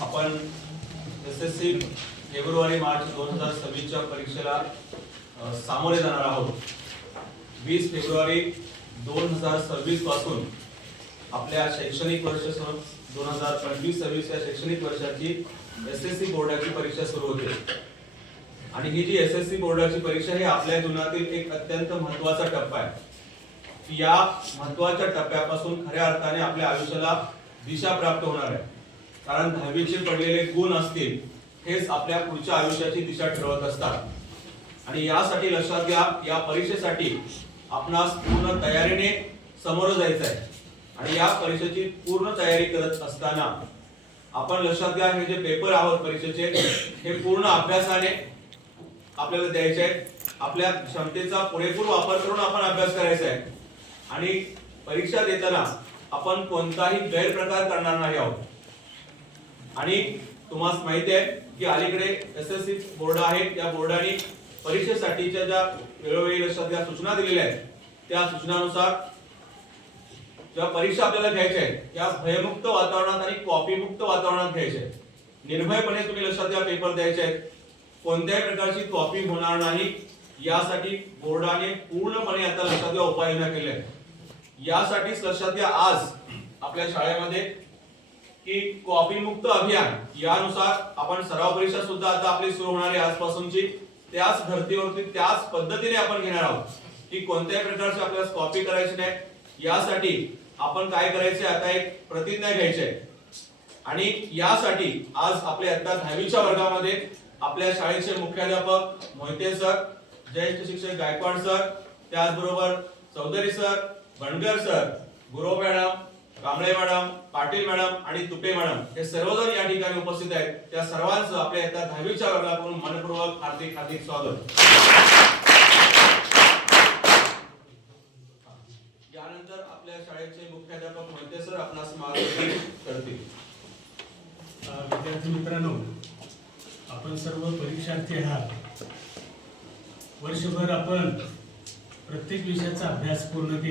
आपण SSC February March 2026 च्या परीक्षेला सामोरे जाणार आहोत। 20 फेब्रुवारी 2026 पासून आपल्या शैक्षणिक वर्ष 2025-26 या शैक्षणिक वर्षाची एसएससी बोर्डाची परीक्षा सुरू होते आणि ही जी एसएससी बोर्डाची परीक्षा ही आपल्या जीवनातील एक अत्यंत महत्त्वाचा टप्पा आहे। या महत्त्वाच्या टप्प्यापासून खऱ्या अर्थाने आपल्या आयुष्याला दिशा प्राप्त होणार आहे, कारण 10वीचे पडलेले गुण असतील हेच आपल्या पुढच्या आयुष्याची दिशा ठरवत असतात। आणि यासाठी लक्षात घ्या, या परीक्षेसाठी आपणास पूर्ण तयारीने समोर जायचं आहे आणि या परीक्षेची पूर्ण तयारी करत असताना आपण लक्षात घ्या, हे जे पेपर आहोत परीक्षेचे हे पूर्ण अभ्यासाने आपल्याला द्यायचे आहेत। आपल्या क्षमतेचा पुरेपूर वापर करून आपण अभ्यास करायचा आहे आणि परीक्षा देताना आपण कोणताही गैरप्रकार करणार नाही आहोत। आणि तुम्हाला माहिती आहे की अलीकडे एसएससी बोर्ड आहे, त्या बोर्डाने परीक्षेसाठीच्या ज्या वेळोवेळी लक्षात घ्या सूचना दिलेल्या आहेत, त्या सूचनानुसार ज्या परीक्षा आपल्याला घ्यायच्या आहेत त्या भयमुक्त वातावरणात आणि कॉपीमुक्त वातावरणात घ्यायच्या आहेत। निर्भयपणे तुम्ही लक्षात घ्या पेपर द्यायचे आहेत, कोणत्याही प्रकारची कॉपी होणार नाही यासाठी बोर्डाने पूर्णपणे आता लक्षात घ्या उपाययोजना केल्या आहेत। यासाठीच लक्षात घ्या आज आपल्या शाळेमध्ये की कॉपी मुक्त अभियान यानुसार आपण सराव परीक्षा सुद्धा आता आपली सुरू होणार आहे आजपासूनची। त्याच धर्तीवरती त्याच पद्धतीने आपण घेणार आहोत की कोणत्याही प्रकारची आपल्याला कॉपी करायची नाही। यासाठी आपण काय करायचे, आता एक प्रतिज्ञा घ्यायची आहे आणि यासाठी आज आपल्या इयत्ता 10वीच्या वर्गामध्ये आपल्या शाळेचे मुख्याध्यापक मोहिते सर, ज्येष्ठ शिक्षक गायकवाड सर, त्याचबरोबर Chaudhari sir, Bangar sir, Gurav madam, Kamble madam, Patil madam आणि तुपे मॅडम हे सर्वजण या ठिकाणी उपस्थित आहेत। त्या सर्वांचं आपल्या इयत्ता 10वीच्या वर्गाकडून मनपूर्वक हार्दिक स्वागत। यानंतर आपल्या शाळेचे मुख्याध्यापक मोहिते सर आपणास मार्गदर्शन करतील। विद्यार्थी मित्रांनो, आपण सर्व परीक्षार्थी आहात। वर्षभर आपण प्रत्येक विषयाचा अभ्यास पूर्ण केला।